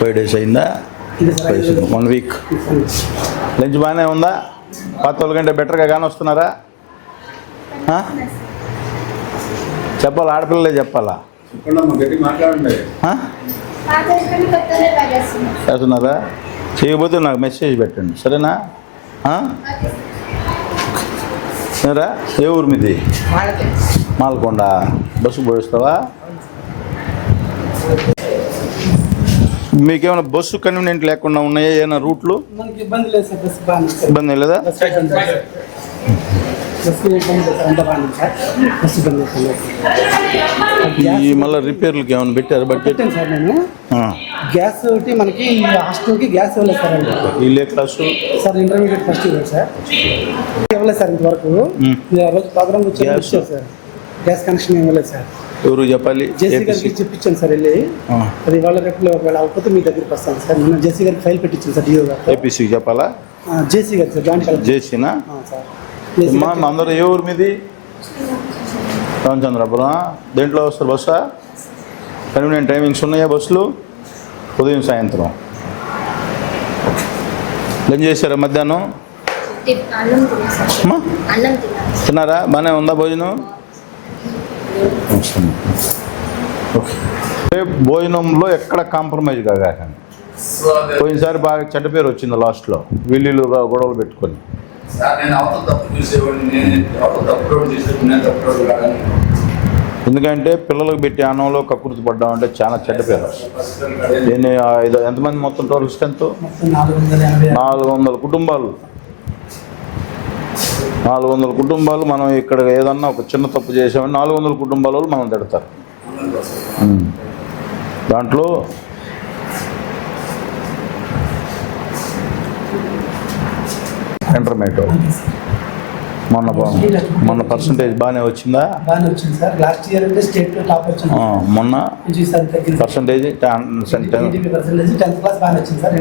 5 days అయిందా? 1 week. Lunch బాగానే ఉందా? పాత వాళ్ళకంటే బెటర్గా కానీ వస్తున్నారా? చెప్పాలా? ఆడపిల్లలే చెప్పాలా? చేస్తున్నారా? చేయకపోతే నాకు మెసేజ్ పెట్టండి, సరేనా? సరేరా? ఏ ఊరు మీది? మాల్కొండ. బస్సు పోయిస్తావా? మీకేమైనా బస్సు కన్వీనియంట్ లేకుండా ఉన్నాయా? ఏమైనా రూట్లు ఇబ్బంది లేదా? ఈ మళ్ళీ రిపేర్లకి ఏమైనా పెట్టారు? బడ్జెట్ సార్ నేను గ్యాస్ ఒకటి మనకి హాస్టల్కి గ్యాస్ ఇవ్వలేదు సార్. వీళ్ళే class sir intermediate first year sir, ఇవ్వలేదు సార్ ఇంతవరకు. ప్రోగ్రామ్ వచ్చారు సార్, గ్యాస్ కనెక్షన్ ఇవ్వలేదు సార్. ఎవరు చెప్పాలి? జేసీ గారికి చెప్పించాను సార్ వెళ్ళి. అది వాళ్ళ రేపు ఒకవేళ అవ్వకపోతే మీ దగ్గరికి వస్తాను సార్. నేను జేసీ గారికి ఫైల్ పెట్టించాను సార్. డిఓ గారు ఏపీసీకి చెప్పాలా? జేసీ గారు సార్, జాయింట్ కలెక్టర్. జేసీనా? సార్ అందరూ ఏ ఊరు మీది? రామచంద్రపురం. దేంట్లో వస్తారు? బస్సా? కన్వీనియంట్ టైమింగ్స్ ఉన్నాయా బస్సులు? ఉదయం సాయంత్రం. లంచ్ చేశారా మధ్యాహ్నం? తిన్నారా? బాగానే ఉందా భోజనం? ఓకే. భోజనంలో ఎక్కడ కాంప్రమైజ్ కాకండి. పోయినసారి బాగా చెడ్డ పేరు వచ్చింది లాస్ట్లో, వీళ్ళుగా గొడవలు పెట్టుకొని. ఎందుకంటే పిల్లలకు పెట్టి అన్నంలో కక్కుర్తి పడ్డామంటే చాలా చెడ్డ పేరు. ఎంతమంది మొత్తం టోటల్ స్ట్రెంత్? 400 కుటుంబాలు. 400 కుటుంబాలు. మనం ఇక్కడ ఏదన్నా ఒక చిన్న తప్పు చేసామని 400 కుటుంబాల వాళ్ళు మనం తిడతారు. దాంట్లో ఇంటర్మీడియట్ మొన్న పర్సంటేజ్ బాగానే వచ్చిందా? బాగానే వచ్చింది సార్. లాస్ట్ ఇయర్ అంటే స్టేట్ టాప్ వచ్చింది. మొన్న పర్సంటేజ్ 10th క్లాస్ బాగానే వచ్చింది సార్.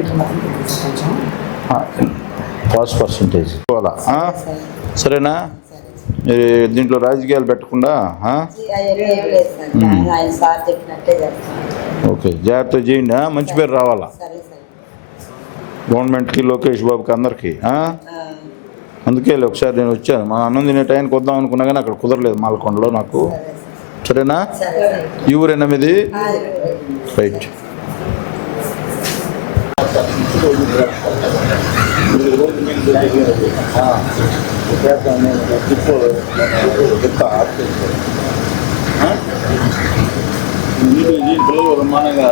పాస్ పర్సంటేజ్ సరేనా? దీంట్లో రాజకీయాలు పెట్టకుండా ఓకే, జాగ్రత్త చేయండి. మంచి పేరు రావాలా గవర్నమెంట్కి, లోకేష్ బాబుకి, అందరికీ. అందుకే ఒకసారి నేను వచ్చాను. మా అన్నం తినే టైంకి వద్దాం అనుకున్నా కానీ అక్కడ కుదరలేదు మాల్కొండలో నాకు. సరేనా? ఈ ఊరేనా మీది? రైట్. పిల్లలు బ్రహ్మాండంగా